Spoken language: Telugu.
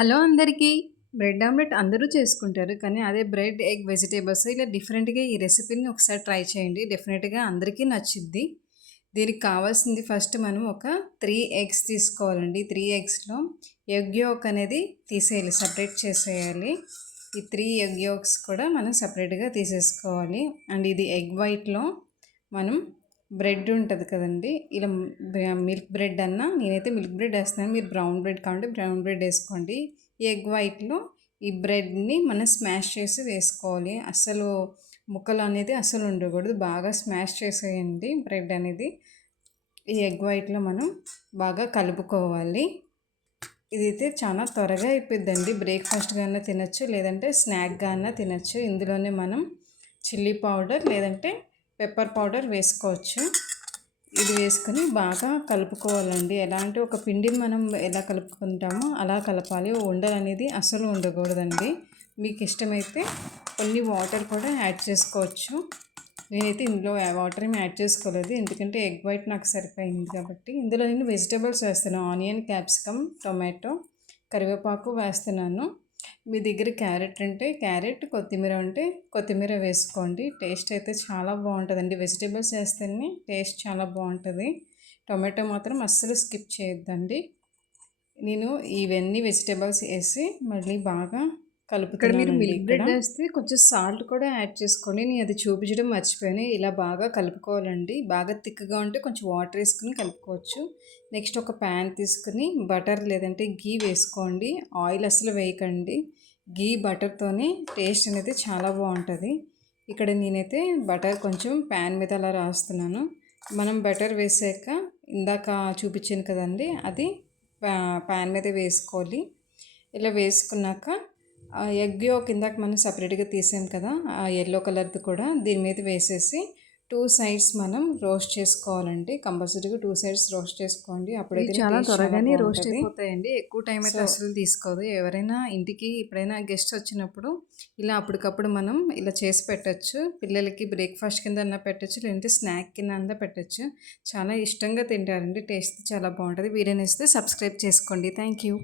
హలో అందరికీ. బ్రెడ్ ఆమ్లెట్ అందరూ చేసుకుంటారు. కానీ అదే బ్రెడ్, ఎగ్, వెజిటబుల్స్ ఇలా డిఫరెంట్‌గా ఈ రెసిపీని ఒకసారి ట్రై చేయండి. డెఫినెట్‌గా అందరికీ నచ్చిద్ది. దీనికి కావాల్సింది ఫస్ట్ మనం ఒక 3 ఎగ్స్ తీసుకోవాలండి. 3 ఎగ్స్‌లో ఎగ్ యోక్ అనేది తీసేయాలి, సెపరేట్ చేసేయాలి. ఈ 3 ఎగ్ యోక్స్ కూడా మనం సెపరేట్‌గా తీసేసుకోవాలి. అండ్ ఇది ఎగ్ వైట్‌లో మనం బ్రెడ్ ఉంటుంది కదండి, ఇలా మిల్క్ బ్రెడ్ అన్నా, నేనైతే మిల్క్ బ్రెడ్ వేస్తాను. మీరు బ్రౌన్ బ్రెడ్ కావాలంటే బ్రౌన్ బ్రెడ్ వేసుకోండి. ఈ ఎగ్ వైట్లో ఈ బ్రెడ్ని మనం స్మాష్ చేసి వేసుకోవాలి. అస్సలు ముక్కలు అనేది అస్సలు ఉండకూడదు, బాగా స్మాష్ చేసేయండి బ్రెడ్ అనేది. ఈ ఎగ్ వైట్లో మనం బాగా కలుపుకోవాలి. ఇదైతే చాలా త్వరగా అయిపోద్దండి. బ్రేక్ఫాస్ట్గా అన్నా తినచ్చు, లేదంటే స్నాక్గా అన్నా తినచ్చు. ఇందులోనే మనం చిల్లీ పౌడర్ లేదంటే పెప్పర్ పౌడర్ వేసుకోవచ్చు. ఇది వేసుకొని బాగా కలుపుకోవాలండి. ఎలా అంటే ఒక పిండిని మనం ఎలా కలుపుకుంటామో అలా కలపాలి. ఉండలు అనేది అసలు ఉండకూడదండి. మీకు ఇష్టమైతే కొన్ని వాటర్ కూడా యాడ్ చేసుకోవచ్చు. నేనైతే ఇందులో వాటర్ ఏమి యాడ్ చేసుకోలేదు, ఎందుకంటే ఎగ్ వైట్ నాకు సరిపోయింది కాబట్టి. ఇందులో నేను వెజిటేబుల్స్ వేస్తాను. ఆనియన్, క్యాప్సికమ్, టొమాటో, కరివేపాకు వేస్తున్నాను. మీ దగ్గర క్యారెట్ అంటే క్యారెట్, కొత్తిమీర అంటే కొత్తిమీర వేసుకోండి. టేస్ట్ అయితే చాలా బాగుంటుందండి. వెజిటేబుల్స్ వేస్తేనే టేస్ట్ చాలా బాగుంటుంది. టొమాటో మాత్రం అస్సలు స్కిప్ చేయొద్దండి. నేను ఇవన్నీ వెజిటేబుల్స్ వేసి మళ్ళీ బాగా ఇక్కడ మీరు మిల్క్ బ్రెడ్ వేస్తే కొంచెం సాల్ట్ కూడా యాడ్ చేసుకోండి. నేను అది చూపించడం మర్చిపోయాను. ఇలా బాగా కలుపుకోవాలండి. బాగా థిక్గా ఉంటే కొంచెం వాటర్ వేసుకుని కలుపుకోవచ్చు. నెక్స్ట్ ఒక ప్యాన్ తీసుకుని బటర్ లేదంటే గీ వేసుకోండి. ఆయిల్ అసలు వేయకండి. గీ బటర్తోనే టేస్ట్ అనేది చాలా బాగుంటుంది. ఇక్కడ నేనైతే బటర్ కొంచెం ప్యాన్ మీద అలా రాస్తున్నాను. మనం బటర్ వేసాక ఇందాక చూపించాను కదండి, అది ప్యాన్ మీద వేసుకోవాలి. ఇలా వేసుకున్నాక ఎగ్ యోక్ ఇందాక మనం సపరేట్గా తీసాం కదా, ఆ ఎల్లో కలర్ది కూడా దీని మీద వేసేసి 2 సైడ్స్ మనం రోస్ట్ చేసుకోవాలండి. కంపల్సరీగా 2 సైడ్స్ రోస్ట్ చేసుకోండి. అప్పుడైతే చాలా త్వరగానే రోస్ట్ అయిపోతాయండి. ఎక్కువ టైం అయితే అసలు తీసుకోదు. ఎవరైనా ఇంటికి ఎప్పుడైనా గెస్ట్ వచ్చినప్పుడు ఇలా అప్పటికప్పుడు మనం ఇలా చేసి పెట్టచ్చు. పిల్లలకి బ్రేక్ఫాస్ట్ కింద అన్నా పెట్టచ్చు, లేదంటే స్నాక్ కింద అన్నా పెట్టచ్చు. చాలా ఇష్టంగా తింటారండి. టేస్ట్ చాలా బాగుంటుంది. వీడియోని ఇస్తే సబ్స్క్రైబ్ చేసుకోండి. Thank you.